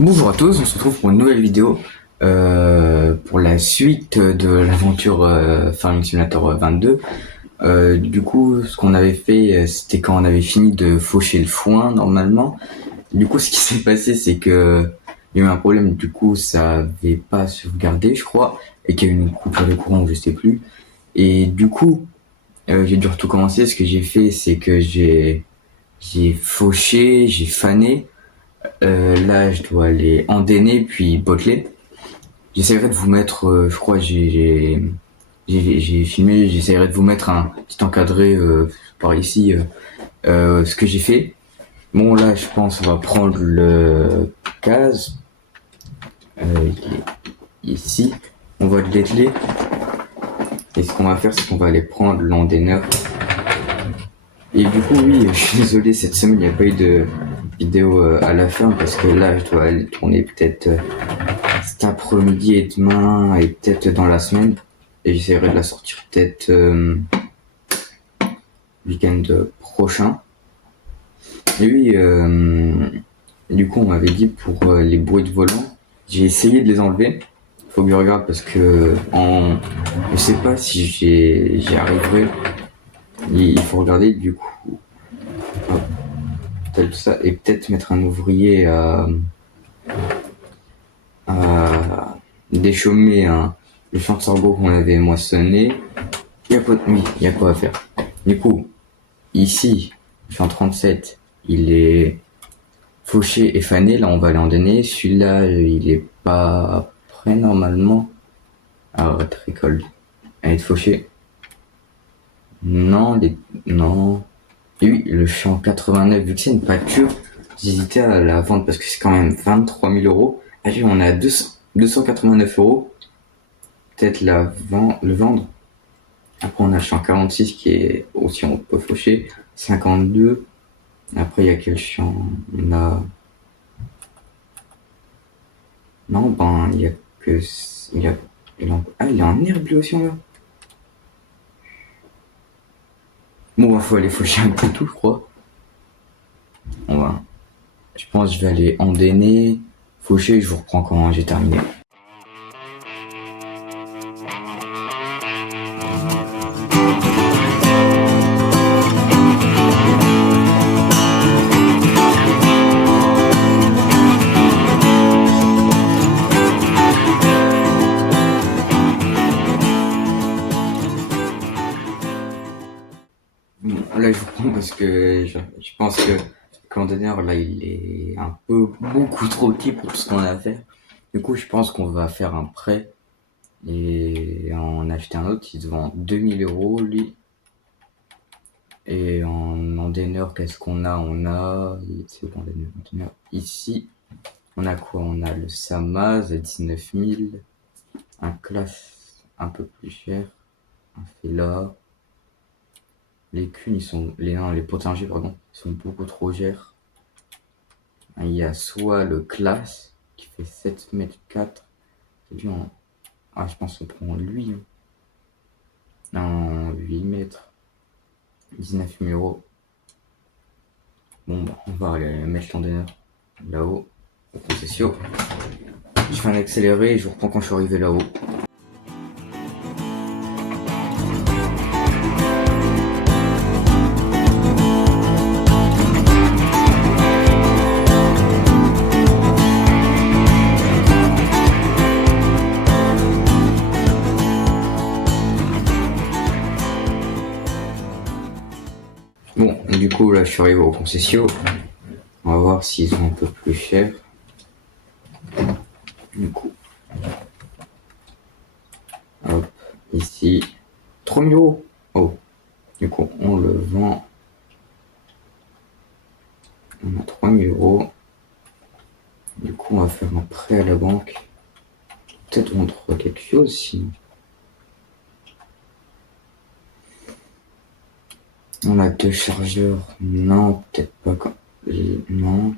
Bonjour à tous, on se retrouve pour une nouvelle vidéo pour la suite de l'aventure Farming Simulator 22. Du coup, ce qu'on avait fait, c'était quand on avait fini de faucher le foin normalement. Du coup, ce qui s'est passé, c'est que il y a eu un problème. Du coup, ça avait pas sauvegardé, je crois, et qu'il y a eu une coupure de courant, je sais plus. Et du coup, j'ai dû tout commencer. Ce que j'ai fait, c'est que j'ai fauché, j'ai fané. Là, je dois aller endainer puis botteler. J'essaierai de vous mettre, je crois, j'ai filmé, j'essaierai de vous mettre un petit encadré par ici, ce que j'ai fait. Bon, là, je pense on va prendre le gaz, il est ici. On va le dételer. Et ce qu'on va faire, c'est qu'on va aller prendre l'endaineur. Et du coup, oui, je suis désolé, cette semaine, il n'y a pas eu de vidéo à la fin parce que là, je dois aller tourner peut-être cet après-midi et demain et peut-être dans la semaine. Et j'essaierai de la sortir peut-être week-end prochain. Et oui, du coup, on m'avait dit pour les bruits de volant, j'ai essayé de les enlever. Faut que je regarde parce que je sais pas si j'y arriverai. Il faut regarder du coup. Hop, tel ça et peut-être mettre un ouvrier à déchaumer le champ de sorgho qu'on avait moissonné. Oui, il y a quoi à faire. Du coup, ici, champ 37, il est fauché et fané. Là, on va aller en donner. Celui-là, il est pas prêt normalement. Ah, votre récolte. Elle est fauchée. Non, non. Et oui, le champ 89, vu que c'est une pâture, j'hésitais à la vendre parce que c'est quand même 23 000 euros. Ah, on est à 289 euros. Peut-être le vendre. Après, on a le champ 46 qui est aussi, on peut faucher. 52. Après, il y a quel champ? On a. Non, ben, il y a que. Ah, il est en herbe lui aussi, on va. Bon, il faut aller faucher un peu tout, je crois. On va. Je pense que je vais aller endainer, faucher et je vous reprends quand j'ai terminé. Bon, là, je vous reprends parce que je pense que le conteneur, là, il est un peu beaucoup trop petit pour tout ce qu'on a à faire. Du coup, je pense qu'on va faire un prêt et en acheter un autre. Il se vend 2000 euros, lui. Et en endaineur, qu'est-ce qu'on a? On a. C'est où l'endaineur? Ici, on a quoi? On a le Samaz à 19 000. Un classe un peu plus cher. Un Fela. Les cunes, les potagers, pardon, ils sont beaucoup trop chers. Il y a soit le classe qui fait 7 mètres 4. Ah, je pense qu'on prend lui. En 8 mètres. 19 000 euros. Bon, bah, on va aller mettre l'endaineur là-haut, au concession. Je fais un accéléré et je vous reprends quand je suis arrivé là-haut. Bon, et du coup, là, je suis arrivé au concession. On va voir s'ils sont un peu plus chers. Du coup, hop, ici, 3 000 euros. Oh, du coup, on le vend. On a 3 000 euros. Du coup, on va faire un prêt à la banque. Peut-être on trouve quelque chose sinon. On a 2 chargeurs. Non, peut-être pas. Non.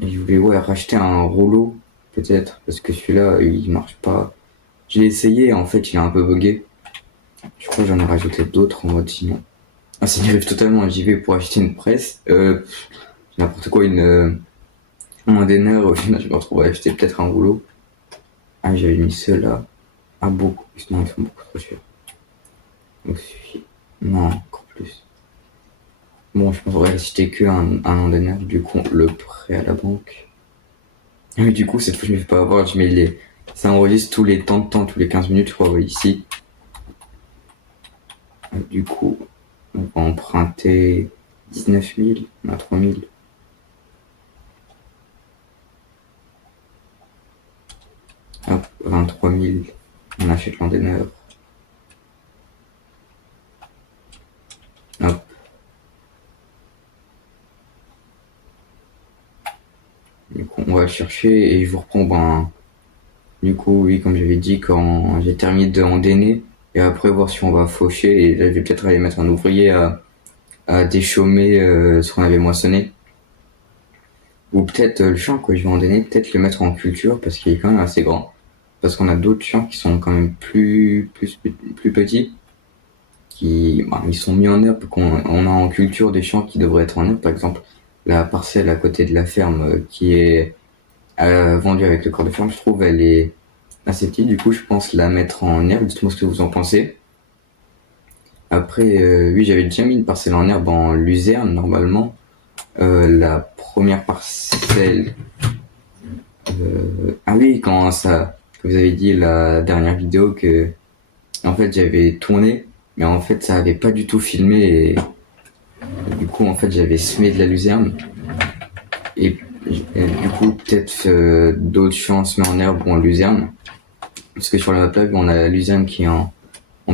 Et je voulais racheter un rouleau, peut-être, parce que celui-là, il marche pas. Je l'ai essayé, en fait, il est un peu bugué. Je crois que j'en ai rajouté d'autres en mode sinon. Ah, ça dérive totalement, j'y vais pour acheter une presse. N'importe quoi, Moins des nerfs, au final, je me retrouve à acheter peut-être un rouleau. Ah, j'avais mis ceux-là. Ah, beaucoup. Sinon, ils sont beaucoup trop chers. Donc, suffit. Non, encore plus. Bon, je pense que c'était que un an des nerfs. Du coup, le prêt à la banque. Mais du coup, cette fois, je me fais pas avoir. Je mets les. Ça enregistre tous les temps, tous les 15 minutes, je crois, ouais, ici. Du coup, on va emprunter 19 000. On a 3 000. Hop, 23 000. On achète l'andeneur. Hop. Du coup, on va le chercher et je vous reprends. Ben, du coup, oui, comme j'avais dit, quand j'ai terminé de endainer, et après voir si on va faucher. Et là, je vais peut-être aller mettre un ouvrier à déchaumer ce qu'on avait moissonné. Ou peut-être le champ que je vais endainer, peut-être le mettre en culture parce qu'il est quand même assez grand. Parce qu'on a d'autres champs qui sont quand même plus petits. Ils sont mis en herbe, on a en culture des champs qui devraient être en herbe, par exemple la parcelle à côté de la ferme qui est vendue avec le corps de ferme, je trouve elle est assez petite, du coup je pense la mettre en herbe. Dites-moi ce que vous en pensez. Après, oui, j'avais déjà mis une parcelle en herbe en luzerne normalement. La première parcelle, ah oui, quand ça, que vous avez dit la dernière vidéo que en fait j'avais tourné, mais en fait ça avait pas du tout filmé et du coup, en fait, j'avais semé de la luzerne. Et, et du coup, peut-être d'autres champs semés en herbe ou en luzerne. Parce que sur la map, on a la luzerne qui est en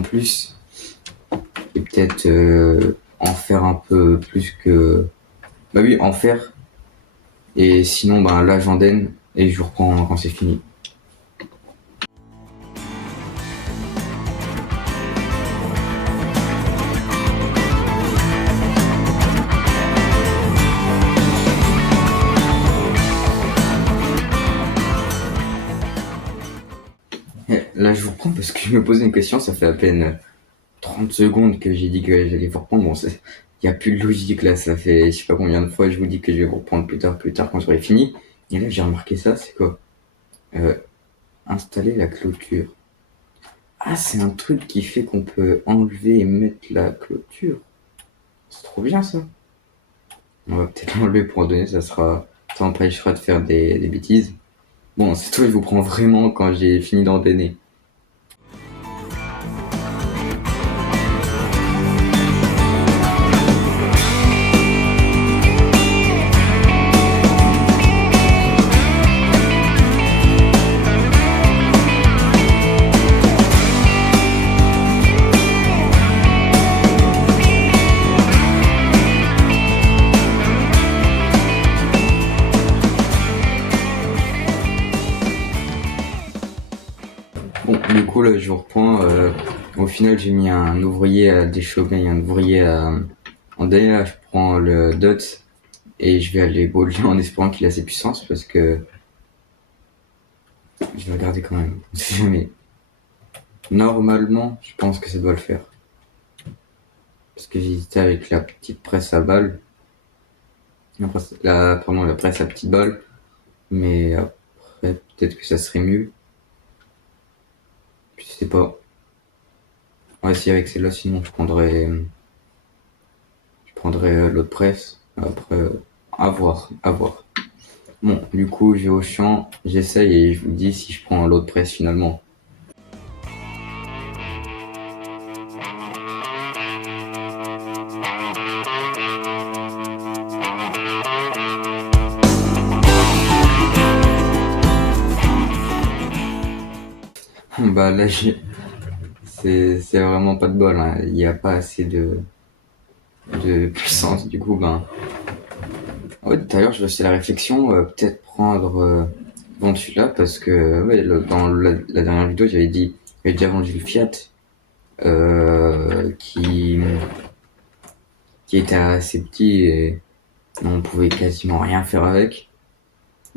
plus. Et peut-être en faire un peu plus que. Bah oui, en faire. Et sinon, ben là, j'endaine et je vous reprends quand c'est fini. Et là, je vous reprends parce que je me posais une question. Ça fait à peine 30 secondes que j'ai dit que j'allais vous reprendre. Bon, il n'y a plus de logique là. Ça fait je sais pas combien de fois je vous dis que je vais vous reprendre plus tard quand j'aurai fini. Et là, j'ai remarqué ça. C'est quoi installer la clôture. Ah, c'est un truc qui fait qu'on peut enlever et mettre la clôture. C'est trop bien ça. On va peut-être l'enlever pour en donner, ça empêchera de faire des bêtises. Bon, c'est tout, je vous prends vraiment quand j'ai fini d'endainer. Bon, du coup, là, je vous reprends. Au final, j'ai mis un ouvrier à déchaumer et un ouvrier à endainer. Là, je prends le dot et je vais aller bouler en espérant qu'il a ses puissances parce que je vais regarder quand même. On sait jamais. Normalement, je pense que ça doit le faire. Parce que j'hésitais avec la petite presse à balles. La presse à petite balle. Mais après, peut-être que ça serait mieux. Je sais pas. On va essayer avec celle-là, sinon je prendrais l'autre presse. Après, à voir, à voir. Bon, du coup, je vais au champ, j'essaye et je vous dis si je prends l'autre presse finalement. Bah là, c'est vraiment pas de bol, hein. Il n'y a pas assez de puissance. Du coup, ben. Ouais, d'ailleurs, je restais la réflexion, peut-être prendre Ventula parce que ouais, dans la dernière vidéo, j'avais déjà vendu le Fiat euh, qui, qui était assez petit et on pouvait quasiment rien faire avec.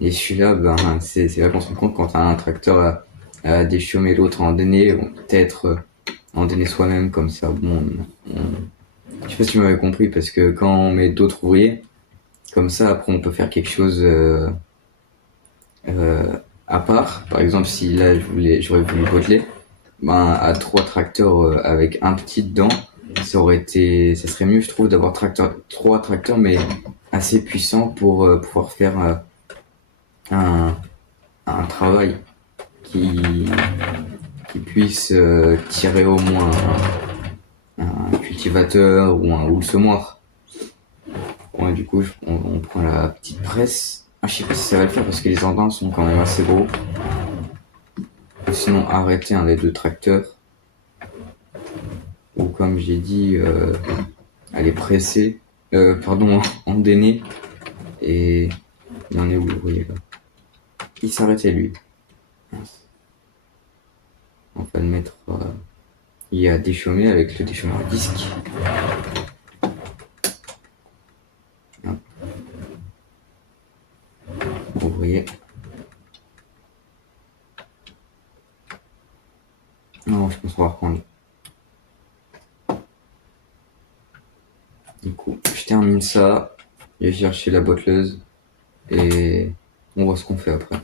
Et celui-là, ben, c'est là qu'on se rend compte quand un tracteur a déchaumer l'autre à en donner, bon, peut-être en donner soi-même comme ça. Bon, je sais pas si tu m'avais compris parce que quand on met d'autres ouvriers, comme ça, après on peut faire quelque chose. part. Par exemple, si là j'aurais voulu bottler, ben à 3 tracteurs avec un petit dedans, ça serait mieux, je trouve, d'avoir 3 tracteurs, mais assez puissants pour pouvoir faire un, un travail qui, qui puisse tirer au moins un cultivateur ou le semoir. Ouais, du coup, on prend la petite presse. Ah, je sais pas si ça va le faire parce que les engins sont quand même assez gros. Ou sinon, arrêter un des 2 tracteurs. Ou comme j'ai dit, aller presser. Pardon, endainer. Et il en est où, vous voyez là. Il s'arrêtait lui. On va le mettre. Il y a déchaumer avec le déchaumeur à disque. Vous voyez. Non, je pense qu'on va reprendre. Du coup, je termine ça. Je vais chercher la botteleuse. Et on voit ce qu'on fait après.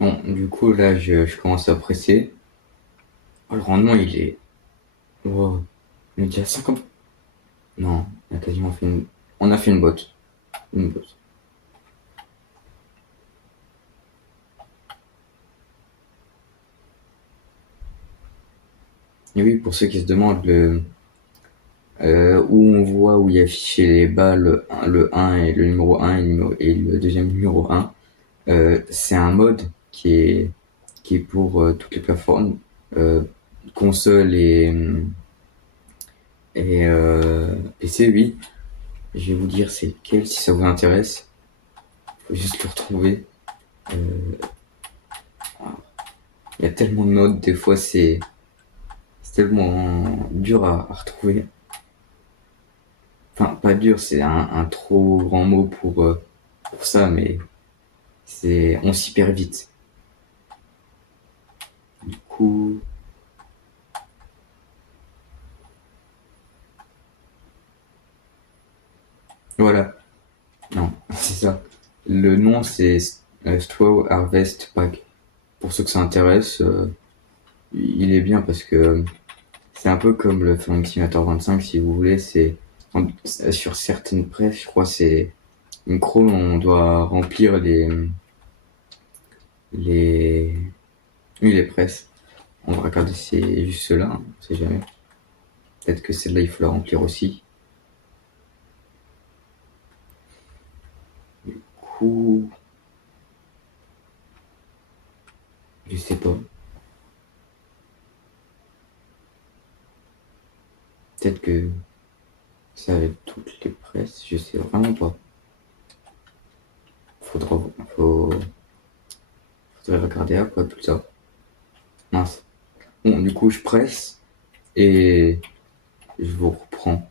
Bon, du coup, là, je commence à presser. Oh, le rendement, il est. Wow. Il est déjà 50. Non, on a quasiment fait une. On a fait une botte. Une botte. Et oui, pour ceux qui se demandent, où on voit où il y a affiché les bas, le 1 et le numéro 1 et le deuxième numéro 1, c'est un mode qui est pour toutes les plateformes, euh, console et PC, oui. Je vais vous dire c'est lequel si ça vous intéresse. Faut juste le retrouver. Euh, Il y a tellement de modes, des fois c'est tellement dur à retrouver. Enfin, pas dur, c'est un trop grand mot pour ça, mais on s'y perd vite. Du coup, voilà. Non, c'est ça. Le nom c'est Straw Harvest Pack. Pour ceux que ça intéresse, il est bien parce que c'est un peu comme le Farming Simulator 25 si vous voulez. Sur certaines presses, je crois c'est une crawl, on doit remplir les, oui, les presses. On va regarder si c'est juste cela, hein, on sait jamais. Peut-être que celle-là, il faut la remplir aussi. Du coup, peut-être que c'est avec toutes les presses, je sais vraiment pas. Faudrait regarder après tout ça. Mince. Bon, du coup, je presse et je vous reprends.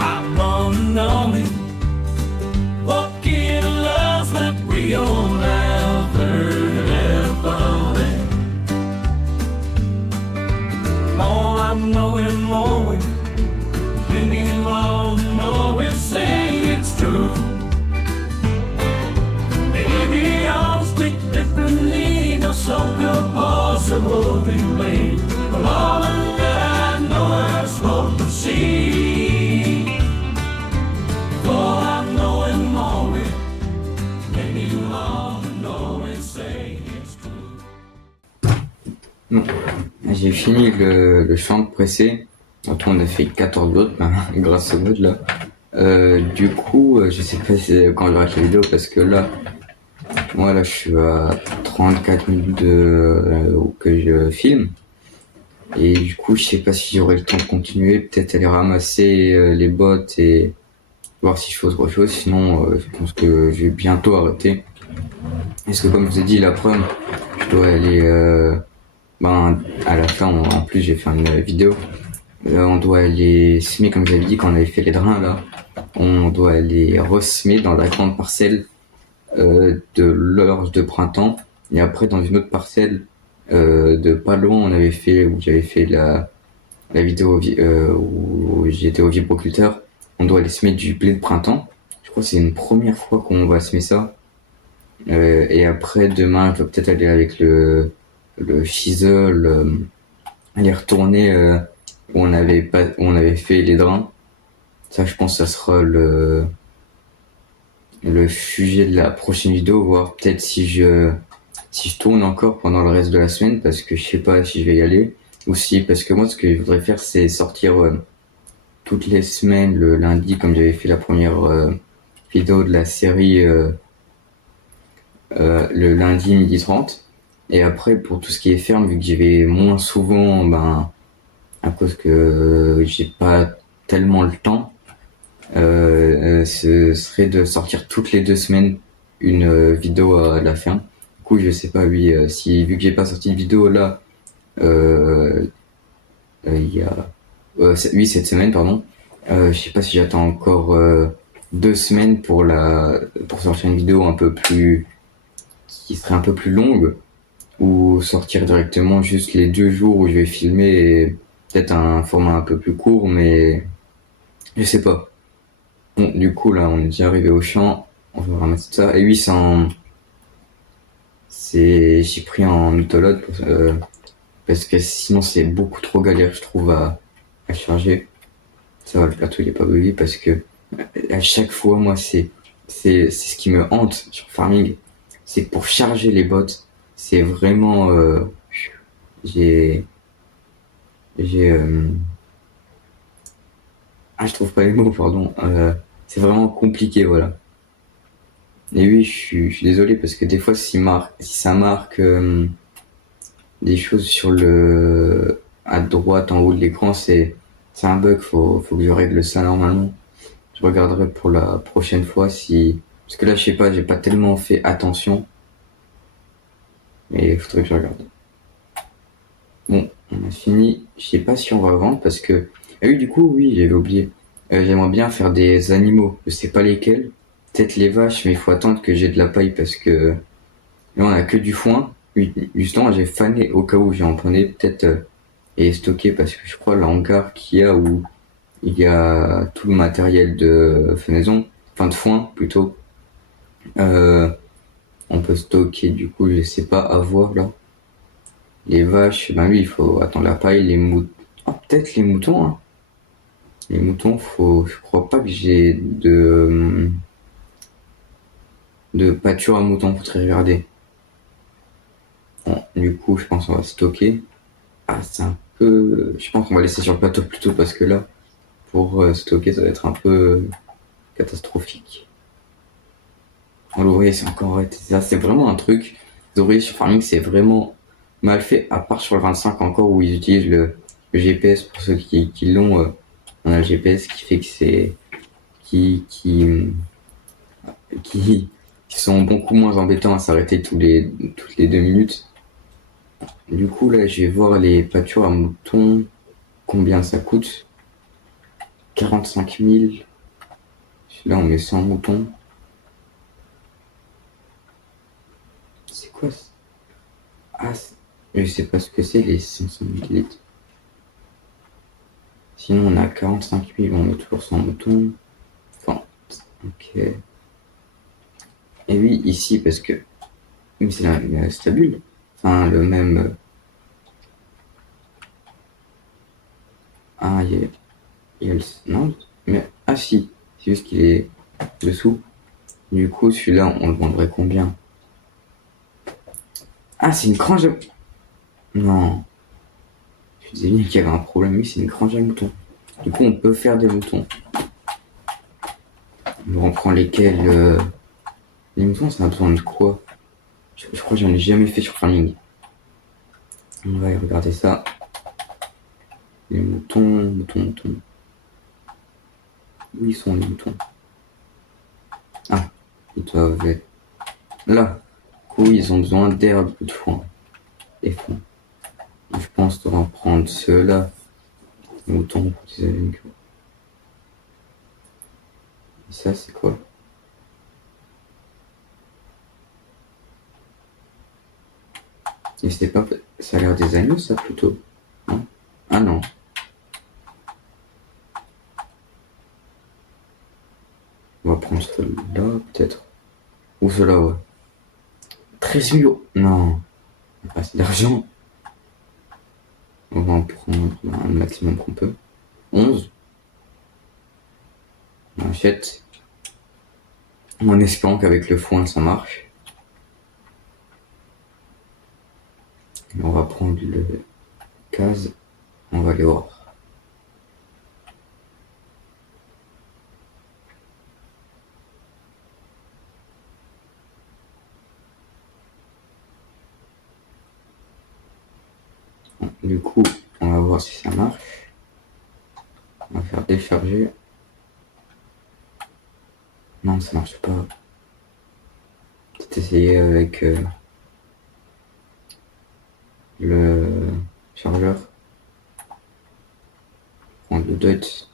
I'm unknowing what kind of love that we all have heard about it. More I'm knowing, more many all know it, say it's true. Maybe I'll speak differently, no so good possible be made. But all that I know I'm supposed to see. For I'm knowing more, maybe you all know it, say it's true. Bon, j'ai fini le chant de pressé. Après, on a fait 14 autres, grâce au mode là. Du coup, je sais pas quand j'arrête la vidéo parce que là, moi là, je suis à 34 minutes que je filme. Et du coup, je sais pas si j'aurai le temps de continuer. Peut-être aller ramasser les bottes et voir si je fais autre chose. Sinon, je pense que je vais bientôt arrêter. Parce que comme je vous ai dit, la prom, je dois aller... à la fin, en plus, j'ai fait une vidéo. On doit aller semer, comme j'avais dit, quand on avait fait les drains, là. On doit aller ressemer dans la grande parcelle de l'orge de printemps. Et après, dans une autre parcelle de pas loin, où j'avais fait la vidéo où j'étais au vibroculteur. On doit aller semer du blé de printemps. Je crois que c'est une première fois qu'on va semer ça. Et après, demain, je vais peut-être aller avec le chisel, aller retourner où on avait fait les drains. Ça, je pense que ça sera le sujet de la prochaine vidéo, voir peut-être si je tourne encore pendant le reste de la semaine, parce que je sais pas si je vais y aller, ou si, parce que moi, ce que je voudrais faire, c'est sortir toutes les semaines le lundi, comme j'avais fait la première vidéo de la série le lundi 12h30. Et après, pour tout ce qui est ferme, vu que j'y vais moins souvent, à cause que j'ai pas tellement le temps, ce serait de sortir toutes les 2 semaines une vidéo à la ferme. Du coup, je sais pas, oui, si, vu que j'ai pas sorti de vidéo là, il y a, oui, cette semaine, pardon, je sais pas si j'attends encore 2 semaines pour sortir une vidéo qui serait un peu plus longue, ou sortir directement juste les 2 jours où je vais filmer, et peut-être un format un peu plus court, mais je sais pas. Bon, du coup, là, on est déjà arrivé au champ, on va ramasser ça. Et oui, j'ai pris en autoload parce que sinon c'est beaucoup trop galère, je trouve, à charger. Ça va, le plateau il est pas bugué parce que à chaque fois, moi, c'est ce qui me hante sur Farming, c'est que pour charger les bots, c'est vraiment je trouve pas les mots, pardon. C'est vraiment compliqué, voilà. Et oui, je suis désolé parce que des fois, si ça marque des choses sur à droite, en haut de l'écran, c'est un bug. Faut que je règle ça normalement. Je regarderai pour la prochaine fois parce que là, je sais pas, j'ai pas tellement fait attention. Mais il faudrait que je regarde. Bon, on a fini. Je sais pas si on va vendre parce que... Ah oui, du coup, oui, j'avais oublié. J'aimerais bien faire des animaux. Je sais pas lesquels. Peut-être les vaches, mais il faut attendre que j'ai de la paille parce que là, on a que du foin. Oui, justement, j'ai fané au cas où j'ai en prenais peut-être et stocké parce que je crois l'hangar qu'il y a où il y a tout le matériel de fenaison, enfin de foin plutôt. On peut stocker, du coup, je sais pas, à voir là. Les vaches, oui, il faut attendre la paille. Les moutons, peut-être les moutons, hein. Les moutons, je crois pas que j'ai de pâture à moutons, faudrait regarder. Bon, du coup, je pense qu'on va stocker. C'est un peu... Je pense qu'on va laisser sur le plateau plutôt parce que là, pour stocker, ça va être un peu catastrophique. L'ouvrier, c'est encore ça, c'est vraiment un truc. Les ouvriers sur Farming, c'est vraiment mal fait, à part sur le 25 encore où ils utilisent le GPS pour ceux qui l'ont. On a le GPS qui fait que c'est qui sont beaucoup moins embêtants à s'arrêter toutes les 2 minutes. Du coup, là, je vais voir les pâtures à moutons, combien ça coûte. 45 000. Là, on met 100 moutons. C'est quoi ça? Ah, je sais pas ce que c'est, les 500 millilitres. Sinon, on a 45 000, on met toujours 100 moutons. Enfin, ok. Et oui, ici, parce que c'est la même stabule. Enfin, le même. Ah, il y a le. Non, mais. Ah, si. C'est juste qu'il est dessous. Du coup, celui-là, on le vendrait combien? Ah, c'est une grange à. Non. Je disais bien qu'il y avait un problème. Oui, c'est une grange à moutons. Du coup, on peut faire des moutons. On prend lesquels Les moutons, ça a besoin de quoi? Je crois que j'en ai jamais fait sur Farming. On va regarder ça. Les moutons. Où ils sont les moutons? Ah, ils doivent être là. Du coup, ils ont besoin d'herbe de foin. Et foin. Je pense qu'on va prendre ceux-là. Les moutons pour qu'ils aient une queue. Et ça, c'est quoi? Et c'est pas. Ça a l'air des agneaux, ça, plutôt. Non? Ah non. On va prendre celui-là, peut-être. Ou cela, ouais. 13 000 €. Non. On n'a pas assez d'argent. On va en prendre un maximum qu'on peut. 11. On achète. En espérant qu'avec le foin, ça marche. On va prendre le case. On va aller voir. Du coup, on va voir si ça marche. On va faire décharger. Non, ça marche pas. Peut-être essayer avec le chargeur. Prendre le dot.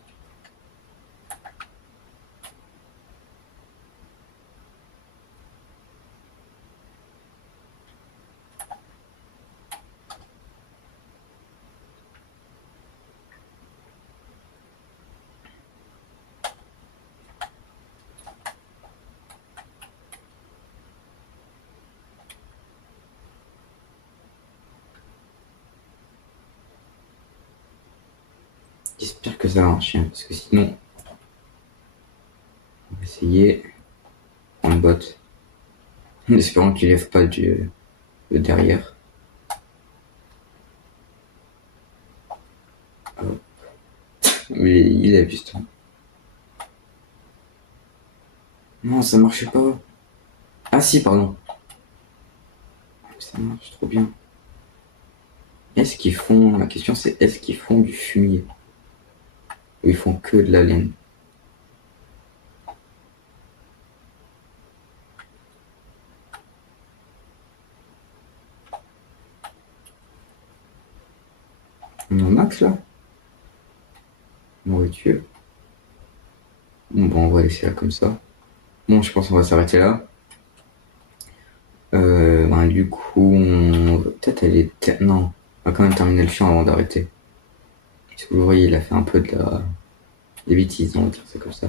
J'espère que ça va marcher, parce que sinon, on va essayer. Prendre bot. En espérant qu'il lève pas le derrière. Hop. Mais il lève justement. Non, ça marche pas. Ah si, pardon. Ça marche trop bien. Est-ce qu'ils font. La question c'est est-ce qu'ils font du fumier? Ou ils font que de la laine? On est au max là? Nourriture. Bon, on va laisser là comme ça. Bon, je pense qu'on va s'arrêter là. Du coup, on va peut-être aller. Non, on va quand même terminer le champ avant d'arrêter. Parce que l'ouvrier, il a fait un peu des bêtises, on va dire c'est comme ça.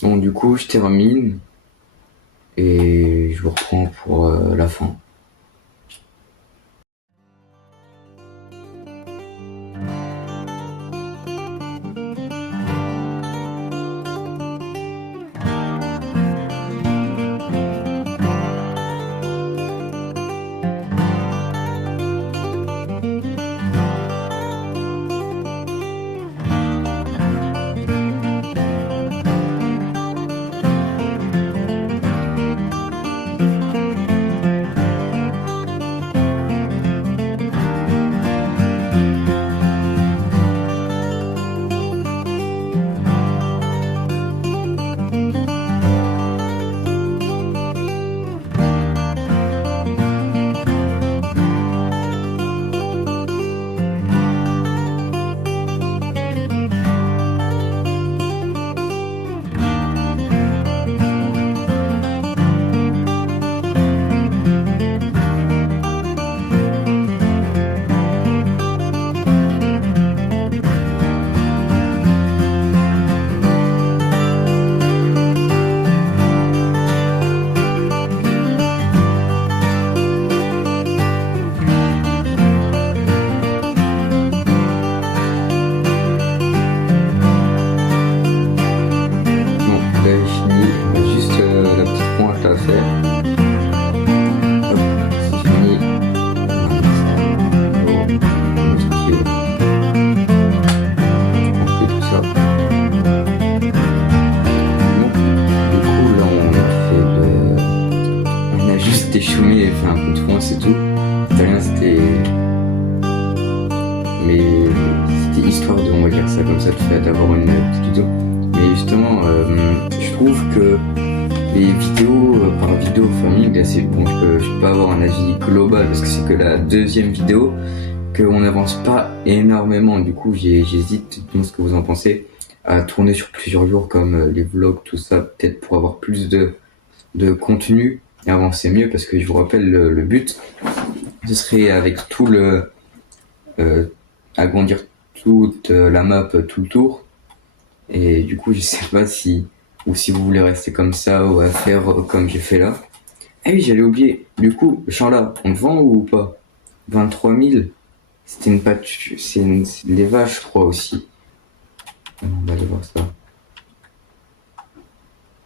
Donc, du coup, je termine. Et je vous reprends pour la fin. abonné, fait un compte France et tout. C'était rien, c'était histoire de, on va dire ça comme ça, d'avoir une petite vidéo. Mais justement, je trouve que les vidéos par vidéo famille, là, c'est bon, je peux pas avoir un avis global parce que c'est que la deuxième vidéo, qu'on n'avance pas énormément. Du coup, j'hésite, dites-moi ce que vous en pensez, à tourner sur plusieurs jours comme les vlogs, tout ça, peut-être pour avoir plus de contenu et avancer mieux, parce que je vous rappelle, le but, ce serait avec tout agrandir toute la map, tout le tour. Et du coup, je sais pas si vous voulez rester comme ça ou à faire comme j'ai fait là. Ah oui, j'allais oublier. Du coup, le champ là, on le vend ou pas? 23 000. C'était une pâture, c'est des vaches, je crois aussi. On va aller voir ça.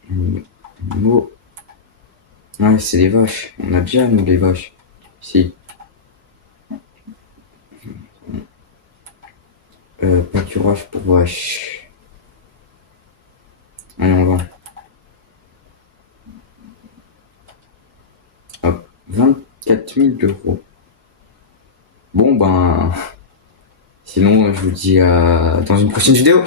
Mot. Ouais, c'est des vaches. On a déjà, nous, les vaches. Si. Pâturage pour vaches. Allez, on vend. Hop. 24 000 euros. Bon, ben. Sinon, je vous dis dans une prochaine vidéo.